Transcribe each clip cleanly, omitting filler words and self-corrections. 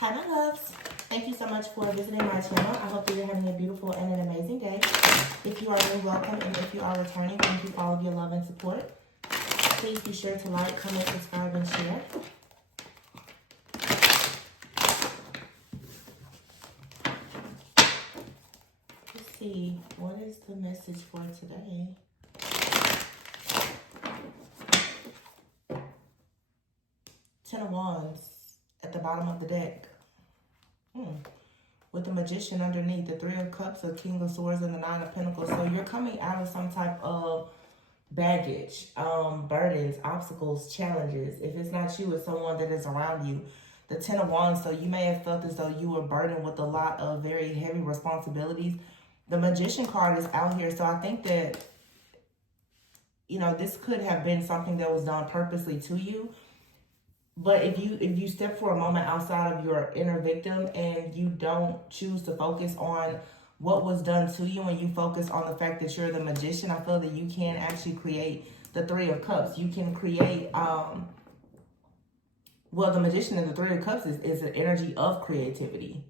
Hi, my loves. Thank you so much for visiting my channel. I hope that you're having a beautiful and an amazing day. If you are new, welcome. And if you are returning, thank you for all of your love and support. Please be sure to like, comment, subscribe, and share. Let's see. What is the message for today? Ten of Wands at the bottom of the deck. With the Magician underneath, the Three of Cups, the King of Swords, and the Nine of Pentacles. So you're coming out of some type of baggage, burdens, obstacles, challenges. If it's not you, it's someone that is around you. The Ten of Wands, so you may have felt as though you were burdened with a lot of very heavy responsibilities. The Magician card is out here, so I think that, you know, this could have been something that was done purposely to you. But if you step for a moment outside of your inner victim and you don't choose to focus on what was done to you and you focus on the fact that you're the Magician, I feel that you can actually create the Three of Cups. You can create, well, the Magician and the Three of Cups is an energy of creativity.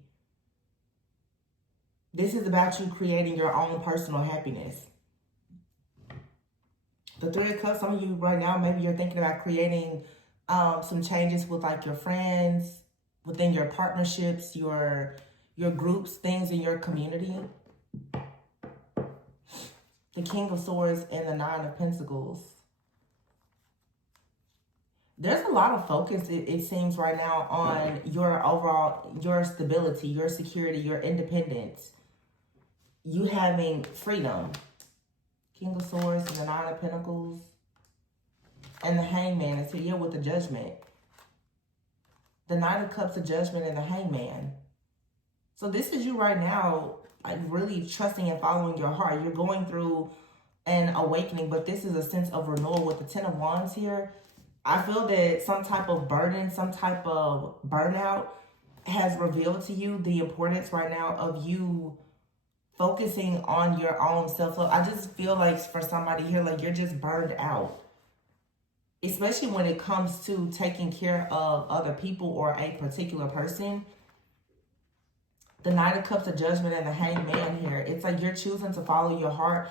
This is about you creating your own personal happiness. The Three of Cups, some of you right now, maybe you're thinking about creating some changes with like your friends, within your partnerships, your groups, things in your community. The King of Swords and the Nine of Pentacles. There's a lot of focus, it seems right now, on your overall, your stability, your security, your independence. You having freedom. King of Swords and the Nine of Pentacles. And the Hangman is here with the Judgment. The Nine of Cups, the Judgment, and the Hangman. So this is you right now, like really trusting and following your heart. You're going through an awakening, but this is a sense of renewal with the Ten of Wands here. I feel that some type of burden, some type of burnout has revealed to you the importance right now of you focusing on your own self-love. I just feel like for somebody here, like you're just burned out. Especially when it comes to taking care of other people or a particular person. The Knight of Cups, the Judgment, and the Hangman here. It's like you're choosing to follow your heart.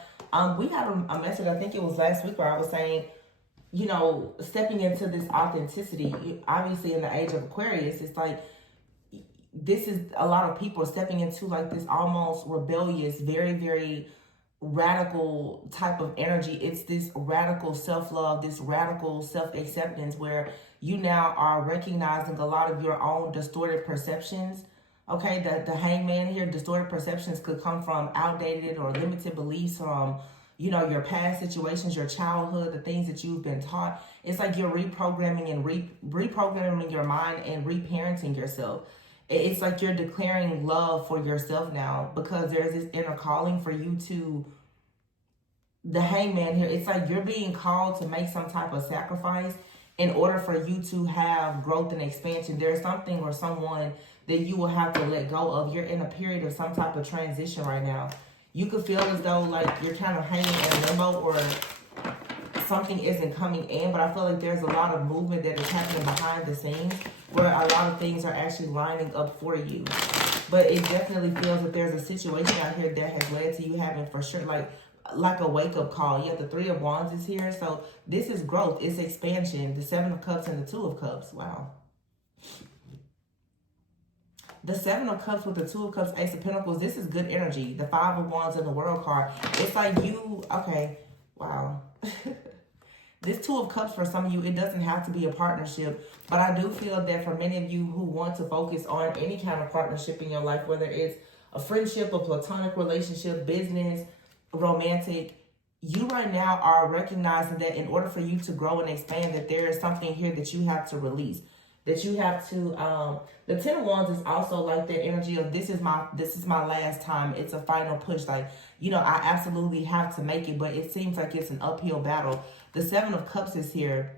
We had a message, I think it was last week, where I was saying, you know, stepping into this authenticity. Obviously, in the age of Aquarius, it's like, this is a lot of people stepping into like this almost rebellious, very, very radical type of energy. It's this radical self-love, this radical self-acceptance where you now are recognizing a lot of your own distorted perceptions. Okay, the Hangman here, distorted perceptions could come from outdated or limited beliefs from, you know, your past situations, your childhood, the things that you've been taught. It's like you're reprogramming and reprogramming your mind and reparenting yourself. It's like you're declaring love for yourself now because there's this inner calling for you to, the Hangman here, it's like you're being called to make some type of sacrifice in order for you to have growth and expansion. There's something or someone that you will have to let go of. You're in a period of some type of transition right now. You could feel as though like you're kind of hanging in limbo or something isn't coming in, but I feel like there's a lot of movement that is happening behind the scenes where a lot of things are actually lining up for you. But it definitely feels that there's a situation out here that has led to you having for sure like a wake-up call. Yeah, the Three of Wands is here. So this is growth. It's expansion. The Seven of Cups and the Two of Cups. Wow. The Seven of Cups with the Two of Cups, Ace of Pentacles. This is good energy. The Five of Wands and the World card. It's like you, okay, wow. This Two of Cups for some of you, it doesn't have to be a partnership. But I do feel that for many of you who want to focus on any kind of partnership in your life, whether it's a friendship, a platonic relationship, business, romantic, you right now are recognizing that in order for you to grow and expand, that there is something here that you have to release, that you have to, the Ten of Wands is also like the energy of this is my last time. It's a final push. Like, you know, I absolutely have to make it, but it seems like it's an uphill battle. The Seven of Cups is here,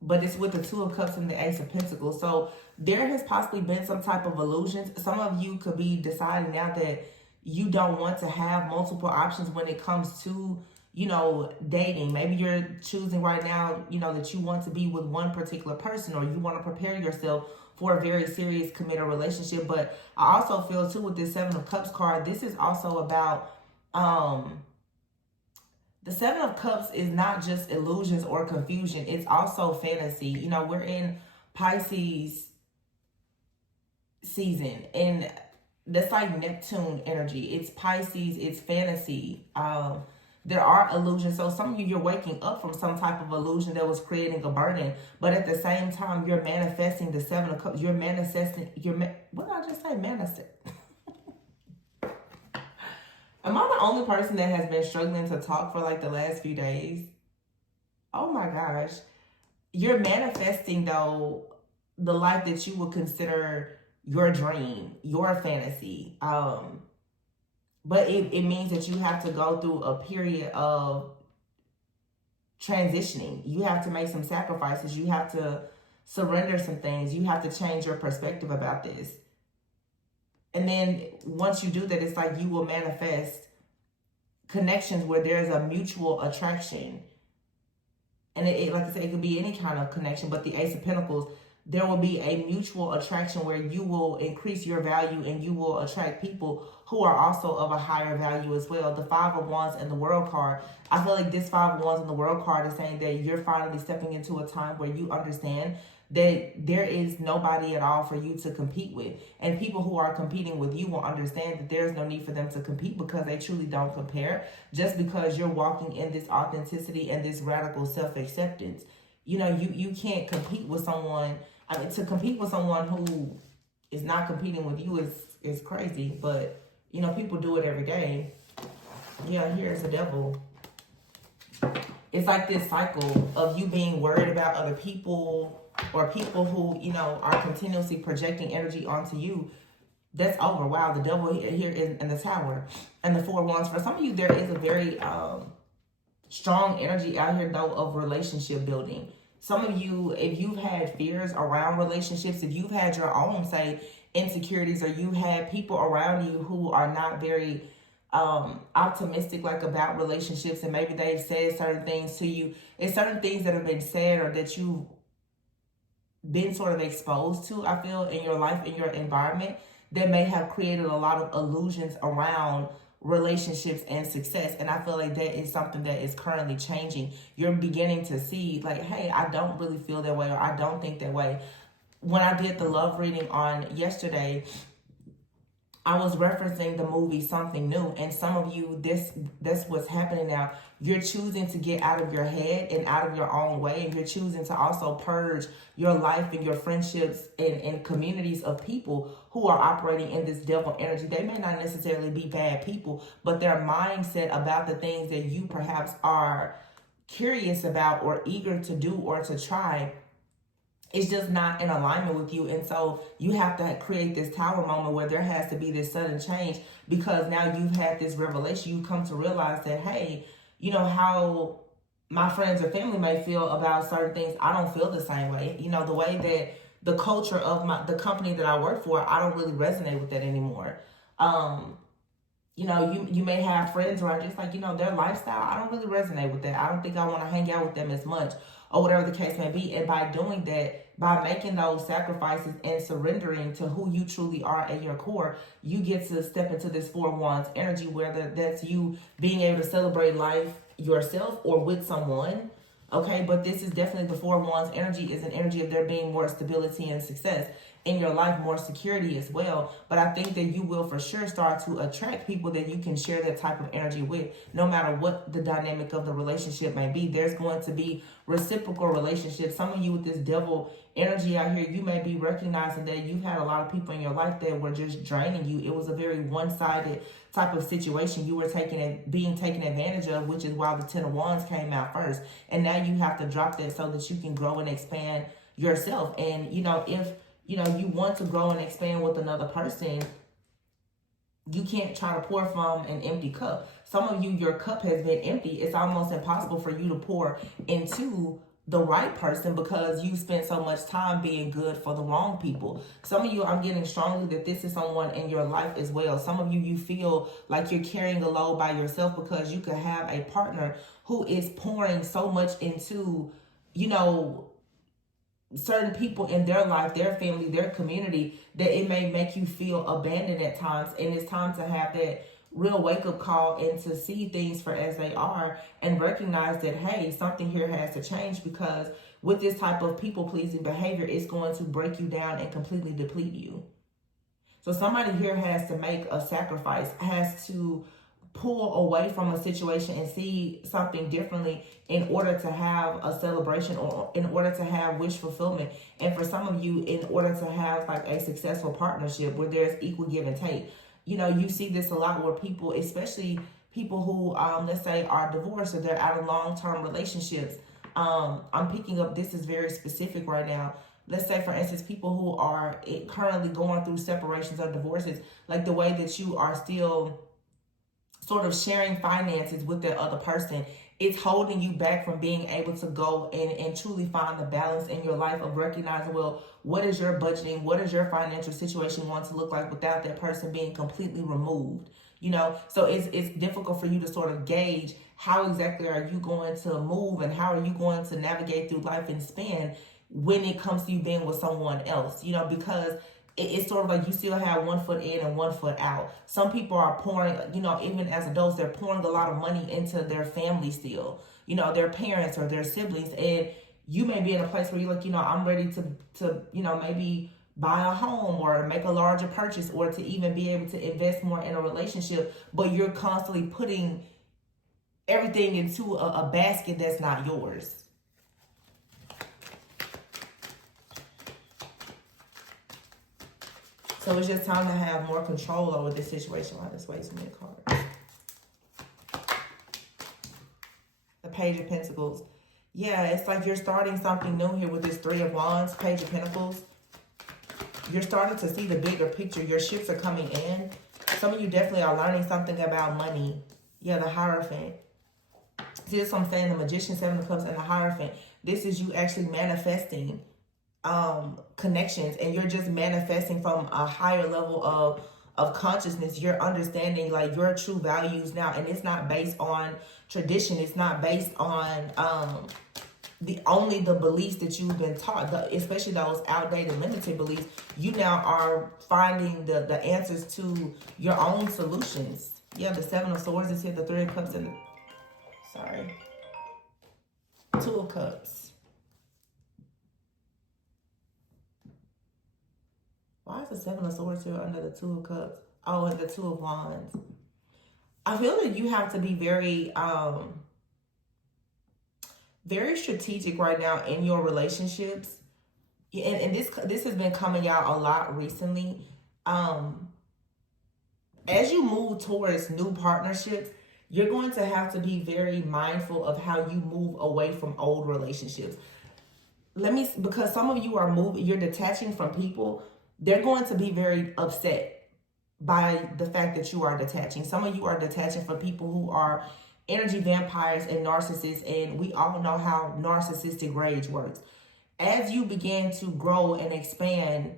but it's with the Two of Cups and the Ace of Pentacles. So there has possibly been some type of illusions. Some of you could be deciding now that you don't want to have multiple options when it comes to, you know, dating. Maybe you're choosing right now, you know, that you want to be with one particular person, or you want to prepare yourself for a very serious committed relationship. But I also feel too with this Seven of Cups card, this is also about the Seven of Cups is not just illusions or confusion. It's also fantasy. You know, we're in Pisces season, and that's like Neptune energy. It's Pisces, it's fantasy. There are illusions. So some of you, you're waking up from some type of illusion that was creating a burden, but at the same time, you're manifesting the Seven of Cups. You're manifesting. What did I just say? Manifest. Am I the only person that has been struggling to talk for like the last few days? Oh my gosh. You're manifesting, though, the life that you would consider your dream, your fantasy. But it means that you have to go through a period of transitioning. You have to make some sacrifices. You have to surrender some things. You have to change your perspective about this. And then once you do that, it's like you will manifest connections where there's a mutual attraction. And it like I said, it could be any kind of connection, but the Ace of Pentacles, there will be a mutual attraction where you will increase your value and you will attract people who are also of a higher value as well. The Five of Wands and the World card, I feel like this Five of Wands and the World card is saying that you're finally stepping into a time where you understand that there is nobody at all for you to compete with. And people who are competing with you will understand that there's no need for them to compete because they truly don't compare, just because you're walking in this authenticity and this radical self-acceptance. You know, you can't compete with someone. I mean, to compete with someone who is not competing with you is crazy. But, you know, people do it every day. Yeah, here's the Devil. It's like this cycle of you being worried about other people or people who, you know, are continuously projecting energy onto you. That's over. Wow, the Devil here is in the Tower and the Four of Wands. For some of you, there is a very strong energy out here, though, of relationship building. Some of you, if you've had fears around relationships, if you've had your own, say, insecurities, or you had people around you who are not very optimistic like about relationships, and maybe they've said certain things to you, it's certain things that have been said or that you've been sort of exposed to, I feel, in your life, in your environment, that may have created a lot of illusions around relationships and success. And I feel like that is something that is currently changing. You're beginning to see like, hey, I don't really feel that way, or I don't think that way. When I did the love reading on yesterday, I was referencing the movie Something New, and some of you, that's what's happening now. You're choosing to get out of your head and out of your own way, and you're choosing to also purge your life and your friendships and communities of people who are operating in this Devil energy. They may not necessarily be bad people, but their mindset about the things that you perhaps are curious about or eager to do or to try, it's just not in alignment with you. And so you have to create this Tower moment where there has to be this sudden change, because now you've had this revelation. You come to realize that, hey, you know, how my friends or family may feel about certain things, I don't feel the same way. You know, the way that the culture of the company that I work for, I don't really resonate with that anymore. You know, you may have friends who are just like, you know, their lifestyle, I don't really resonate with that. I don't think I want to hang out with them as much, or whatever the case may be. And by doing that, by making those sacrifices and surrendering to who you truly are at your core, you get to step into this Four of Wands energy, whether that's you being able to celebrate life yourself or with someone. Okay, but this is definitely the Four of Wands energy, is an energy of there being more stability and success in your life, more security as well. But I think that you will for sure start to attract people that you can share that type of energy with, no matter what the dynamic of the relationship may be. There's going to be reciprocal relationships. Some of you with this Devil energy out here, you may be recognizing that you've had a lot of people in your life that were just draining you. It was a very one-sided type of situation. You were being taken advantage of, which is why the Ten of Wands came out first. And now you have to drop that so that you can grow and expand yourself. And, you know, if you know, you want to grow and expand with another person, you can't try to pour from an empty cup. Some of you, your cup has been empty. It's almost impossible for you to pour into the right person because you spent so much time being good for the wrong people. Some of you, I'm getting strongly that this is someone in your life as well. Some of you, you feel like you're carrying a load by yourself because you could have a partner who is pouring so much into, you know, certain people in their life, their family, their community, that it may make you feel abandoned at times. And it's time to have that real wake-up call and to see things for as they are and recognize that, hey, something here has to change, because with this type of people-pleasing behavior, it's going to break you down and completely deplete you. So somebody here has to make a sacrifice, has to pull away from a situation and see something differently in order to have a celebration, or in order to have wish fulfillment. And for some of you, in order to have like a successful partnership where there's equal give and take. You know, you see this a lot where people, especially people who, let's say, are divorced or they're out of long-term relationships. I'm picking up, this is very specific right now. Let's say, for instance, people who are currently going through separations or divorces, like the way that you are still sort of sharing finances with that other person, it's holding you back from being able to go and truly find the balance in your life of recognizing, well, what is your budgeting? What is your financial situation going to look like without that person being completely removed? You know, so it's difficult for you to sort of gauge how exactly are you going to move and how are you going to navigate through life and spend when it comes to you being with someone else, you know, because it's sort of like you still have 1 foot in and 1 foot out. Some people are pouring, you know, even as adults, they're pouring a lot of money into their family still, you know, their parents or their siblings. And you may be in a place where you're like, you know, I'm ready to, you know, maybe buy a home or make a larger purchase or to even be able to invest more in a relationship. But you're constantly putting everything into a basket that's not yours. So it's just time to have more control over this situation. Wow, this weighs many cards. The Page of Pentacles. Yeah, it's like you're starting something new here with this Three of Wands, Page of Pentacles. You're starting to see the bigger picture. Your shifts are coming in. Some of you definitely are learning something about money. Yeah, the Hierophant. See, this is what I'm saying, the Magician, Seven of Cups, and the Hierophant. This is you actually manifesting connections, and you're just manifesting from a higher level of consciousness. You're understanding like your true values now, and it's not based on tradition. It's not based on the beliefs that you've been taught, especially those outdated, limited beliefs. You now are finding the answers to your own solutions. Yeah, the Seven of Swords is here, the Three of Cups, and Two of Cups. Why is the Seven of Swords here under the Two of Cups? Oh, and the Two of Wands. I feel that you have to be very, very strategic right now in your relationships. And this has been coming out a lot recently. As you move towards new partnerships, you're going to have to be very mindful of how you move away from old relationships. Because some of you you're detaching from people. They're going to be very upset by the fact that you are detaching. Some of you are detaching from people who are energy vampires and narcissists, and we all know how narcissistic rage works. As you begin to grow and expand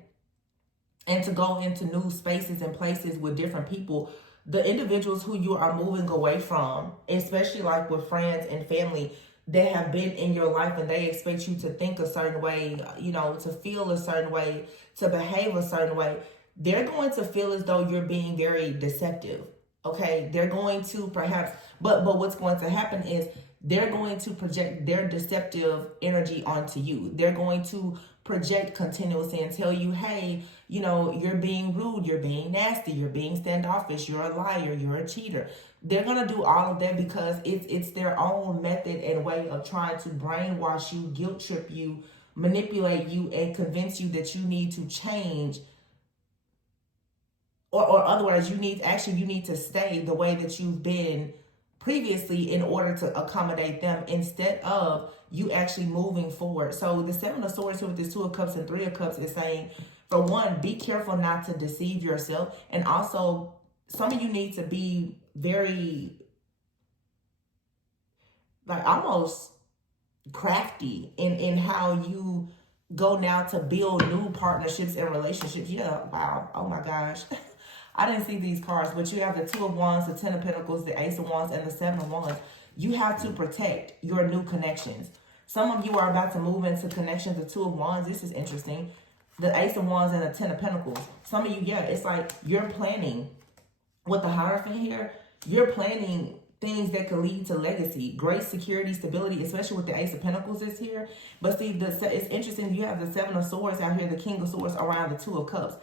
and to go into new spaces and places with different people, the individuals who you are moving away from, especially like with friends and family, they have been in your life and they expect you to think a certain way, you know, to feel a certain way, to behave a certain way. They're going to feel as though you're being very deceptive. Okay, they're going to perhaps, but what's going to happen is they're going to project their deceptive energy onto you. They're going to project continuously and tell you, hey, you know, you're being rude, you're being nasty, you're being standoffish, you're a liar, you're a cheater. They're going to do all of that because it's their own method and way of trying to brainwash you, guilt trip you, manipulate you, and convince you that you need to change. Or otherwise, you need to stay the way that you've been previously in order to accommodate them instead of you actually moving forward. So the Seven of Swords here with this Two of Cups and Three of Cups is saying, for one, be careful not to deceive yourself. And also, some of you need to be very, like, almost crafty in how you go now to build new partnerships and relationships. Yeah, wow. Oh my gosh. I didn't see these cards, but you have the Two of Wands, the Ten of Pentacles, the Ace of Wands, and the Seven of Wands. You have to protect your new connections. Some of you are about to move into connection. The Two of Wands. This is interesting. The Ace of Wands and the Ten of Pentacles. Some of you, yeah, it's like you're planning with the Hierophant here. You're planning things that could lead to legacy, great security, stability, especially with the Ace of Pentacles is here. But see, it's interesting. You have the Seven of Swords out here, the King of Swords around the Two of Cups.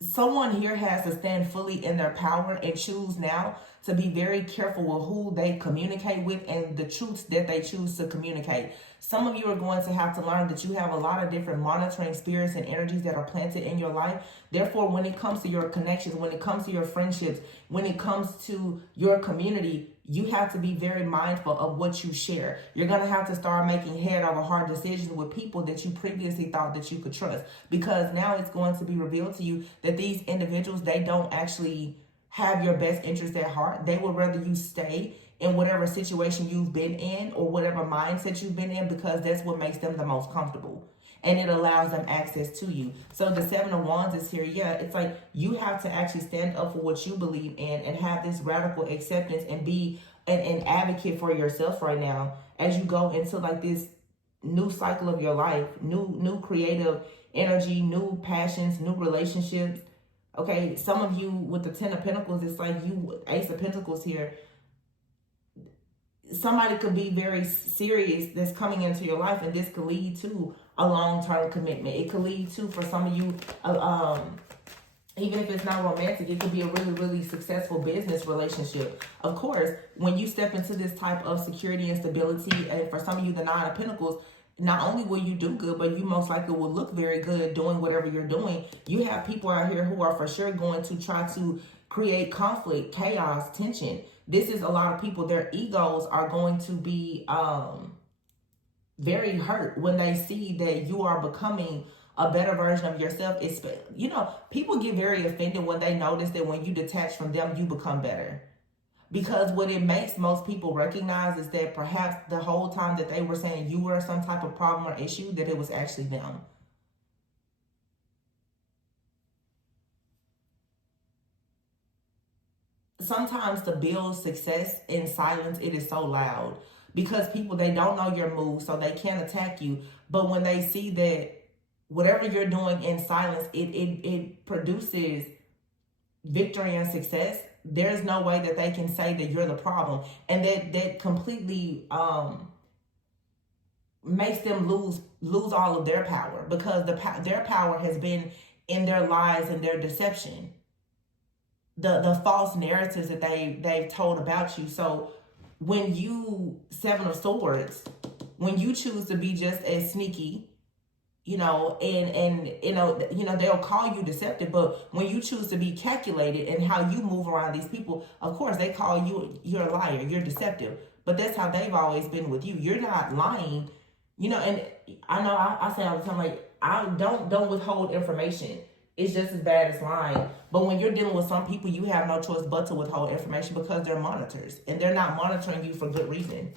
Someone here has to stand fully in their power and choose now to be very careful with who they communicate with and the truths that they choose to communicate. Some of you are going to have to learn that you have a lot of different monitoring spirits and energies that are planted in your life. Therefore, when it comes to your connections, when it comes to your friendships, when it comes to your community, you have to be very mindful of what you share. You're going to have to start making head over heart decisions with people that you previously thought that you could trust. Because now it's going to be revealed to you that these individuals, they don't actually have your best interest at heart. They would rather you stay in whatever situation you've been in or whatever mindset you've been in, because that's what makes them the most comfortable. And it allows them access to you. So the Seven of Wands is here. Yeah, it's like you have to actually stand up for what you believe in and have this radical acceptance and be an advocate for yourself right now as you go into like this new cycle of your life, new creative energy, new passions, new relationships. Okay, some of you with the Ten of Pentacles, it's like you, Ace of Pentacles here. Somebody could be very serious that's coming into your life, and this could lead to a long-term commitment. It could lead to, for some of you, even if it's not romantic, it could be a really, really successful business relationship. Of course, when you step into this type of security and stability, and for some of you, the Nine of Pentacles, not only will you do good, but you most likely will look very good doing whatever you're doing. You have people out here who are for sure going to try to create conflict, chaos, tension. This is a lot of people, their egos are going to be very hurt when they see that you are becoming a better version of yourself. It's, you know, people get very offended when they notice that when you detach from them, you become better. Because what it makes most people recognize is that perhaps the whole time that they were saying you were some type of problem or issue, that it was actually them. Sometimes to build success in silence, it is so loud. Because people, they don't know your moves, so they can't attack you. But when they see that whatever you're doing in silence, it produces victory and success, there's no way that they can say that you're the problem. And that completely makes them lose all of their power, because their power has been in their lies and their deception, the false narratives that they've told about you. So when you, Seven of Swords, when you choose to be just as sneaky, you know, and you know, they'll call you deceptive, but when you choose to be calculated in how you move around these people, of course they call you're a liar, you're deceptive. But that's how they've always been with you. You're not lying, you know. And I know I say all the time, like, I don't withhold information. It's just as bad as lying. But when you're dealing with some people, you have no choice but to withhold information, because they're monitors, and they're not monitoring you for good reason.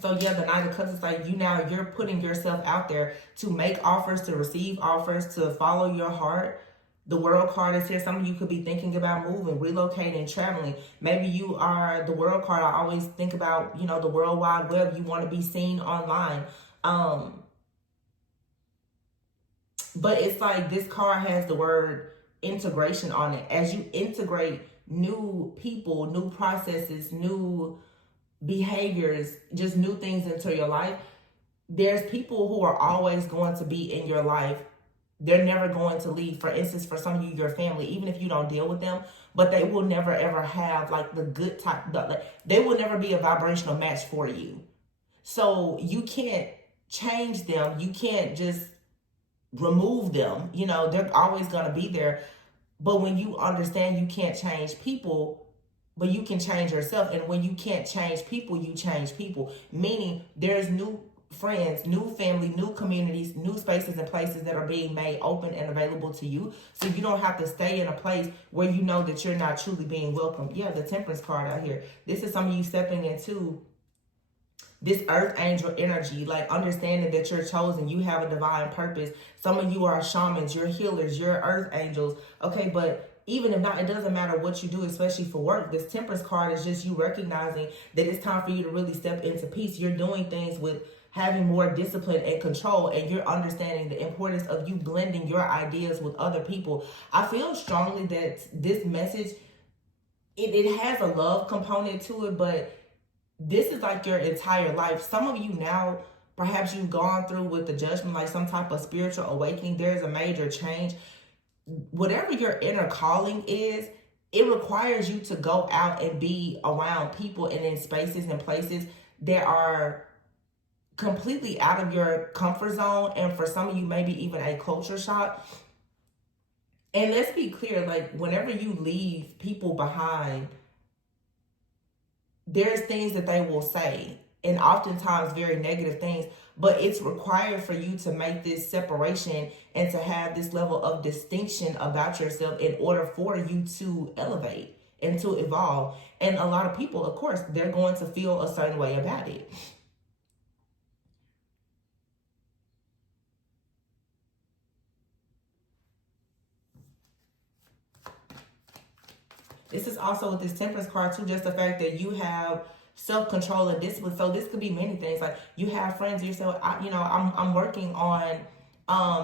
So yeah, the Knight of Cups is like you're putting yourself out there to make offers, to receive offers, to follow your heart. The World card is here. Some of you could be thinking about moving, relocating, traveling. Maybe you are the World card. I always think about, you know, the World Wide Web. You want to be seen online. But it's like this card has the word integration on it. As you integrate new people, new processes, new behaviors, just new things into your life, there's people who are always going to be in your life. They're never going to leave. For instance, for some of you, your family, even if you don't deal with them, but they will never ever have like the good type, they will never be a vibrational match for you. So you can't change them. You can't just remove them. You know, they're always going to be there. But when you understand you can't change people, but you can change yourself. And when you can't change people, you change people. Meaning there's new friends, new family, new communities, new spaces and places that are being made open and available to you. So you don't have to stay in a place where you know that you're not truly being welcome. Yeah, the Temperance card out here. This is some of you stepping into this earth angel energy, like understanding that you're chosen, you have a divine purpose. Some of you are shamans, you're healers, you're earth angels. Okay, but even if not, it doesn't matter what you do, especially for work. This Temperance card is just you recognizing that it's time for you to really step into peace. You're doing things with having more discipline and control, and you're understanding the importance of you blending your ideas with other people. I feel strongly that this message, it has a love component to it, but this is like your entire life. Some of you now, perhaps you've gone through with the Judgment, like some type of spiritual awakening. There's a major change. Whatever your inner calling is, it requires you to go out and be around people and in spaces and places that are completely out of your comfort zone, and for some of you maybe even a culture shock. And let's be clear, like whenever you leave people behind, there's things that they will say, and oftentimes very negative things, but it's required for you to make this separation and to have this level of distinction about yourself in order for you to elevate and to evolve. And a lot of people, of course, they're going to feel a certain way about it. This is also with this Temperance card too, just the fact that you have self-control and discipline. So this could be many things. Like you have friends, you say, I'm working on,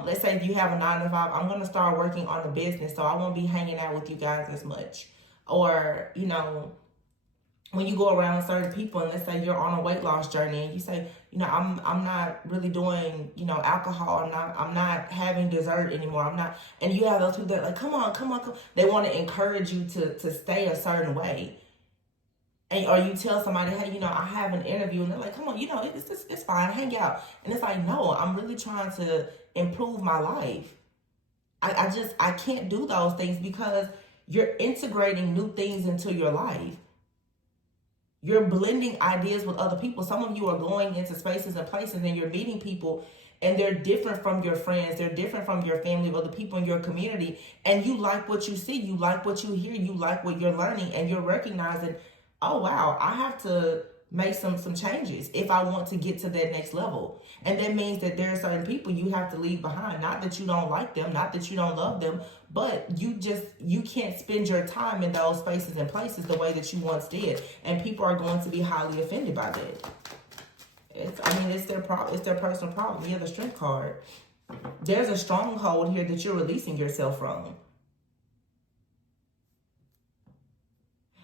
let's say if you have a 9 to 5, I'm going to start working on a business. So I won't be hanging out with you guys as much. Or, when you go around certain people and let's say you're on a weight loss journey and you say, I'm not really doing, alcohol. I'm not having dessert anymore. And you have those people that are like, come on. They want to encourage you to stay a certain way. Or you tell somebody, hey, I have an interview, and they're like, come on, it's fine, hang out. And it's like, no, I'm really trying to improve my life. I can't do those things because you're integrating new things into your life. You're blending ideas with other people. Some of you are going into spaces and places and you're meeting people and they're different from your friends. They're different from your family or the people in your community. And you like what you see. You like what you hear. You like what you're learning. And you're recognizing, oh, wow, I have to make some changes if I want to get to that next level. And that means that there are certain people you have to leave behind. Not that you don't like them, not that you don't love them, but you can't spend your time in those spaces and places the way that you once did. And people are going to be highly offended by that. It's their problem. It's their personal problem. Yeah, the Strength card. There's a stronghold here that you're releasing yourself from.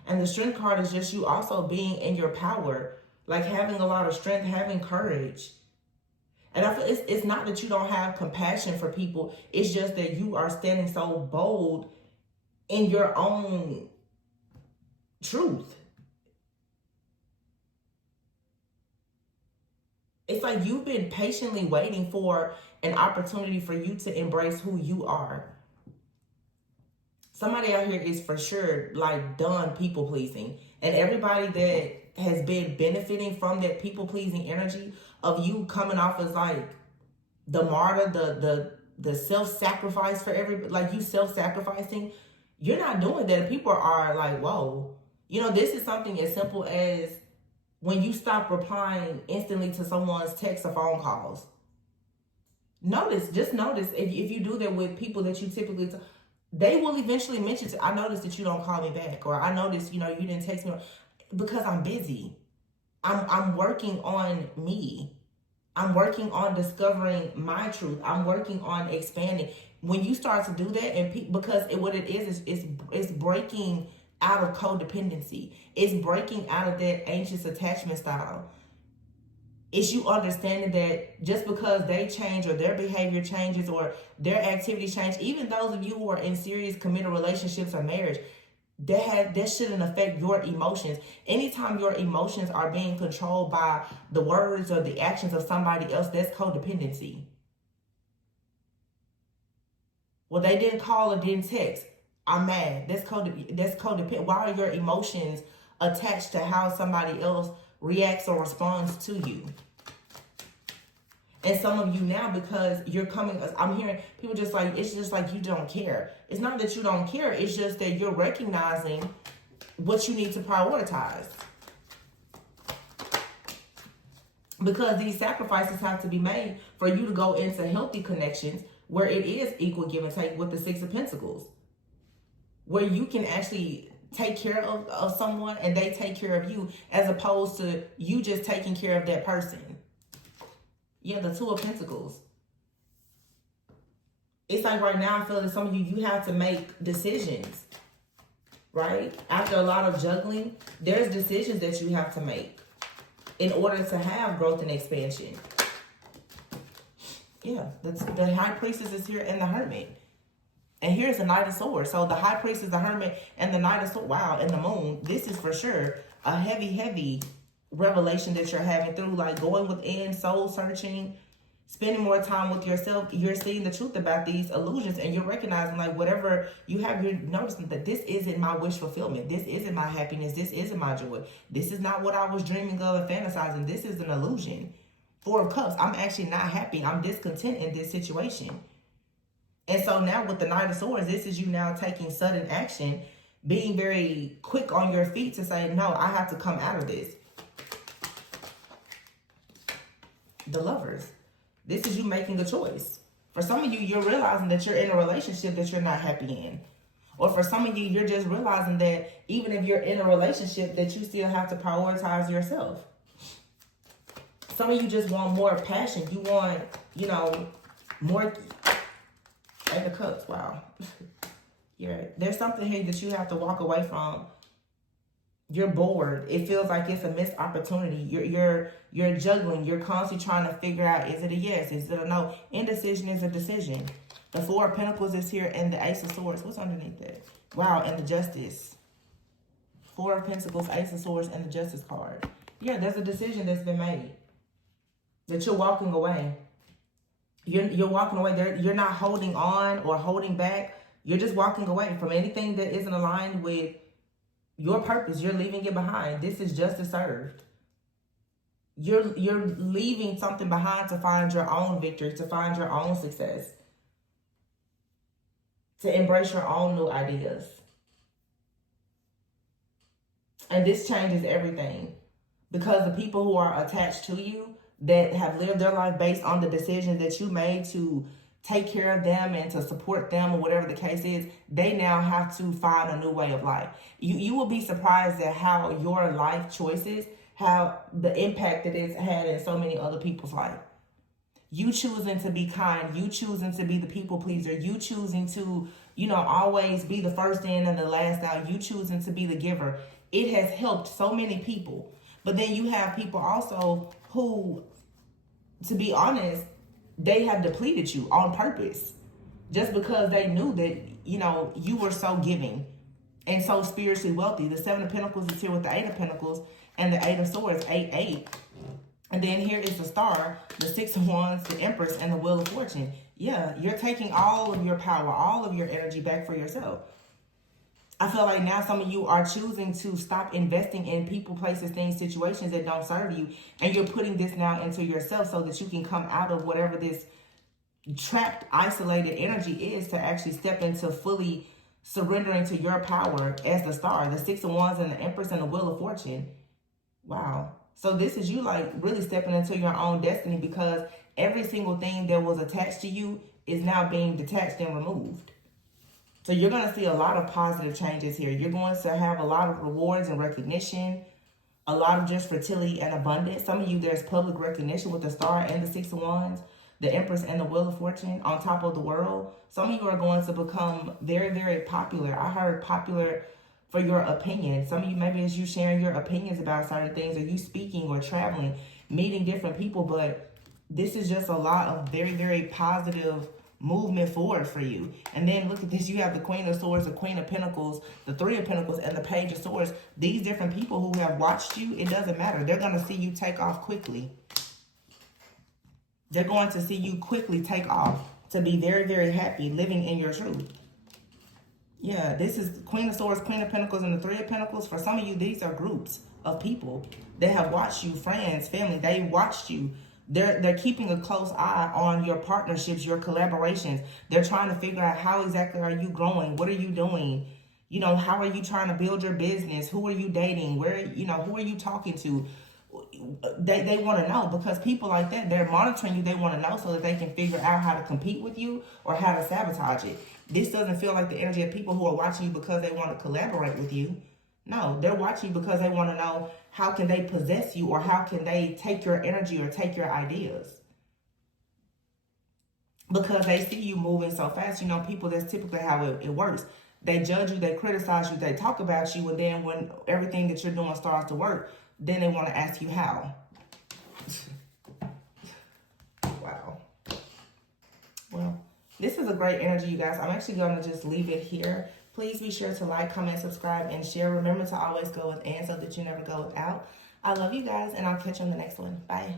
And the Strength card is just you also being in your power, like having a lot of strength, having courage. And I feel it's not that you don't have compassion for people. It's just that you are standing so bold in your own truth. It's like you've been patiently waiting for an opportunity for you to embrace who you are. Somebody out here is for sure like done people pleasing, and everybody that has been benefiting from that people pleasing energy of you coming off as like the martyr, the self-sacrifice for everybody, like you self-sacrificing, you're not doing that. And people are like, whoa, this is something as simple as when you stop replying instantly to someone's texts or phone calls. Just notice if you do that with people that you typically they will eventually mention I noticed that you don't call me back, or I noticed, you didn't text me, because I'm busy. I'm working on me. I'm working on discovering my truth. I'm working on expanding. When you start to do that, and because what it is it's breaking out of codependency. It's breaking out of that anxious attachment style. It's you understanding that just because they change or their behavior changes or their activities change, even those of you who are in serious committed relationships or marriage, that shouldn't affect your emotions. Anytime your emotions are being controlled by the words or the actions of somebody else, that's codependency. Well, they didn't call or didn't text. I'm mad. That's codependent. Why are your emotions attached to how somebody else reacts or responds to you? And some of you now, because you're coming, I'm hearing people just like, it's just like you don't care. It's not that you don't care. It's just that you're recognizing what you need to prioritize. Because these sacrifices have to be made for you to go into healthy connections where it is equal give and take with the 6 of Pentacles. where you can actually take care of someone and they take care of you, as opposed to you just taking care of that person. Yeah, the Two of Pentacles. It's like right now I feel that some of you have to make decisions, right? After a lot of juggling, there's decisions that you have to make in order to have growth and expansion. Yeah, the High Priestess is here and the Hermit. And here's the Knight of Swords. So the High Priestess, the Hermit, and the Knight of Swords. Wow, and the Moon. This is for sure a heavy revelation that you're having through, like going within, soul searching, spending more time with yourself. You're seeing the truth about these illusions, and you're recognizing, like, whatever you have, you're noticing that this isn't my wish fulfillment. This isn't my happiness. This isn't my joy. This is not what I was dreaming of and fantasizing. This is an illusion. Four of Cups. I'm actually not happy. I'm discontent in this situation. And so now with the Knight of Swords, this is you now taking sudden action, being very quick on your feet to say, no, I have to come out of this. The Lovers. This is you making a choice. For some of you, you're realizing that you're in a relationship that you're not happy in. Or for some of you, you're just realizing that even if you're in a relationship, that you still have to prioritize yourself. Some of you just want more passion. You want, you know, more... Eight of Cups, wow. Yeah, there's something here that you have to walk away from. You're bored. It feels like it's a missed opportunity. You're juggling. You're constantly trying to figure out, is it a yes? Is it a no? Indecision is a decision. The Four of Pentacles is here and the Ace of Swords. What's underneath that? Wow, and the Justice. Four of Pentacles, Ace of Swords, and the Justice card. Yeah, there's a decision that's been made. That you're walking away. You're walking away there. You're not holding on or holding back. You're just walking away from anything that isn't aligned with your purpose. You're leaving it behind. This is justice served. You're leaving something behind to find your own victory, to find your own success, to embrace your own new ideas. And this changes everything, because the people who are attached to you, that have lived their life based on the decisions that you made to take care of them and to support them, or whatever the case is, they now have to find a new way of life. You will be surprised at how your life choices, how the impact that it's had in so many other people's life. You choosing to be kind, you choosing to be the people pleaser, you choosing to, you know, always be the first in and the last out, you choosing to be the giver. It has helped so many people. But then you have people also who, to be honest, they have depleted you on purpose, just because they knew that, you know, you were so giving and so spiritually wealthy. The Seven of Pentacles is here with the Eight of Pentacles and the Eight of Swords, 8-8. And then here is the Star, the Six of Wands, the Empress, and the Wheel of Fortune. Yeah, you're taking all of your power, all of your energy back for yourself. I feel like now some of you are choosing to stop investing in people, places, things, situations that don't serve you. And you're putting this now into yourself so that you can come out of whatever this trapped, isolated energy is, to actually step into fully surrendering to your power as the Star, the Six of Wands, and the Empress, and the Wheel of Fortune. Wow. So this is you, like, really stepping into your own destiny, because every single thing that was attached to you is now being detached and removed. So you're going to see a lot of positive changes here. You're going to have a lot of rewards and recognition, a lot of just fertility and abundance. Some of you, there's public recognition with the Star and the Six of Wands, the Empress and the Wheel of Fortune on top of the world. Some of you are going to become very, very popular. I heard popular for your opinion. Some of you, maybe as you sharing your opinions about certain things, or you speaking or traveling, meeting different people. But this is just a lot of very, very positive movement forward for you. And then look at this. You have the Queen of Swords, the Queen of Pentacles, the Three of Pentacles, and the Page of Swords. These different people who have watched you, it doesn't matter. They're going to see you take off quickly. They're going to see you quickly take off to be very, very happy living in your truth. Yeah, this is Queen of Swords, Queen of Pentacles, and the Three of Pentacles. For some of you, these are groups of people that have watched you, friends, family. They watched you. They're keeping a close eye on your partnerships, your collaborations. They're trying to figure out, how exactly are you growing? What are you doing? You know, how are you trying to build your business? Who are you dating? Where, you know, who are you talking to? they want to know, because people like that, they're monitoring you. They want to know so that they can figure out how to compete with you or how to sabotage it. This doesn't feel like the energy of people who are watching you because they want to collaborate with you. No, they're watching you because they want to know how can they possess you, or how can they take your energy or take your ideas. Because they see you moving so fast. You know, people, that's typically how it works. They judge you, they criticize you, they talk about you, and then when everything that you're doing starts to work, then they want to ask you how. Wow. Well, this is a great energy, you guys. I'm actually going to just leave it here. Please be sure to like, comment, subscribe, and share. Remember to always go with and so that you never go without. I love you guys, and I'll catch you on the next one. Bye.